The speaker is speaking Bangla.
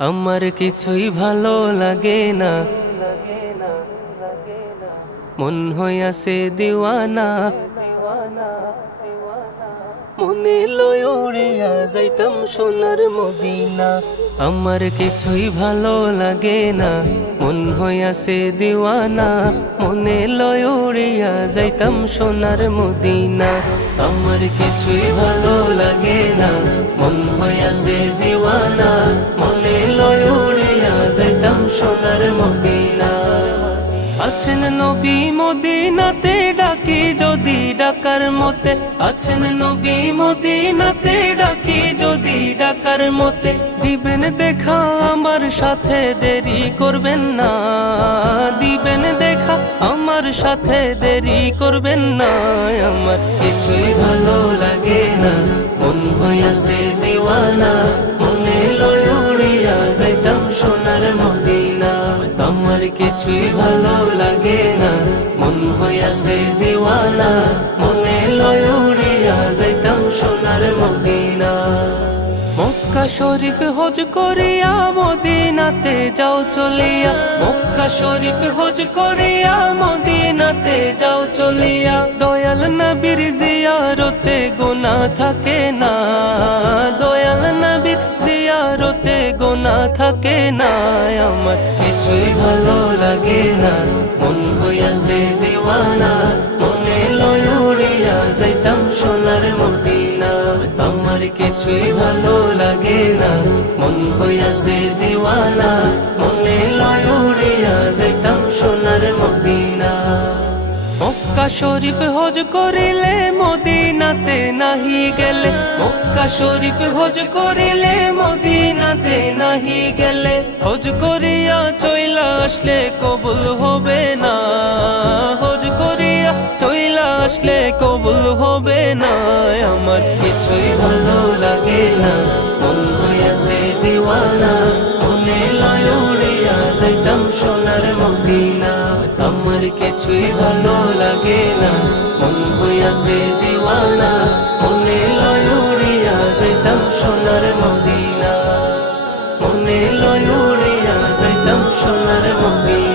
আমার কিছুই ভালো লাগে না, মন হইয়াছে দিওয়ানা। মনে লয় উড়িয়া যাইতাম সোনার মদিনা। আমার কিছুই ভালো লাগে না, মন হইয়াছে দিওয়ানা। মনে লয় উড়িয়া যাইতাম সোনার মদিনা। আমার কিছুই ভালো লাগে না, মন হইয়াছে দিওয়ানা। মনে লয় উড়িয়া যাইতাম সোনার মদিনা। আছেন নবী মদিনাতে, ডাকি যদি ডাকার মতে। আছেন নবী মদিনাতে, ডাকি যদি ডাকার মতে। দিবেন দেখা আমার সাথে, দেরি করবেন না। দিবেন দেখা আমার সাথে, দেরি করবেন না। আমার কিছুই ভালো লাগে না, মন হইয়াছে দিওয়ানা। মনে লয় উড়িয়া যাইতাম সোনার মদিনা। আমার কিছুই ভালো লাগে না, মন হইয়াছে দিওয়ানা। মনে লয় উড়িয়া যাইতাম সোনার মদিনা। মক্কা শরীফ হজ করিয়া মদিনাতে যাও চলিয়া। মক্কা শরীফ হজ করিয়া মদিনাতে যাও চলিয়া। দয়াল নবীর জিয়ারতে গুনাহ থাকে না। দয়াল নবীর জিয়ারতে গুনাহ থাকে না। আমার কিছুই ভালো লাগে না, মন হইয়াছে দিওয়ানা। মনে লয় উড়িয়া যাইতাম সোনার মদিনা। আমার কিছুই ভালো লাগে না, মন হইয়াছে দিওয়ানা। মনে লয় উড়িয়া যাইতাম সোনার মদিনা। মক্কা শরীফ হজ করিলে মদিনাতে নাহি গেলে। মক্কা শরীফ হজ করিলে মদিনাতে নাহি গেলে। হজ করিয়া চইলা আসলে কবুল হবে না। হজ করিয়া চইলা আসলে কবুল হবে না। আমার কিছুই ভালো লাগে না, মন হইয়াছে দিওয়ানা। মনে লয় উড়িয়া যাইতাম সোনার মদিনা। আমার কিছুই ভালো লাগে না, মন হইয়াছে দিওয়ানা। মনে লয় উড়িয়া যাইতাম সোনার মদিনা। মনে লয় উড়িয়া যাইতাম সোনার মদিনা।